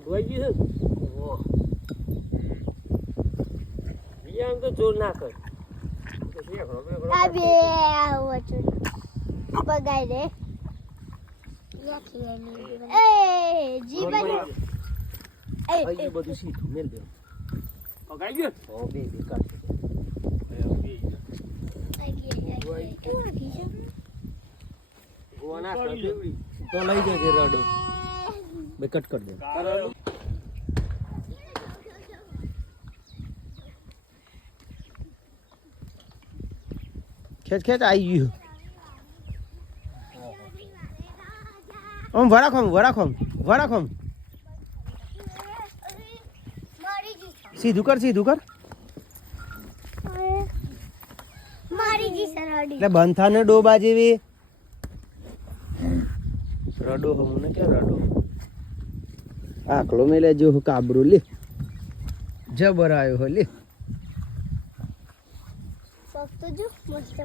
ધોઈ ગયું ઓ બીજા તો જોર ના કર આ બે આવો છો બગાઈ દે એ જી બની એ બધું સીધું મેલ દે પગાઈ ગયો ઓ બે બેકાર ગોના તો લઈ જજે રાડો બે કટ કર દે ખેંચ ખેંચ આવી ગયું ઓમ વરાખોમ સીધું કર મારી જી સરાડી એટલે બંથાને ડોબા જેવી રડો હમને કે રડો આકલો મેલે જો કાબરું લે જબર આવ્યો હો લે ફક્ત જો મસ્ત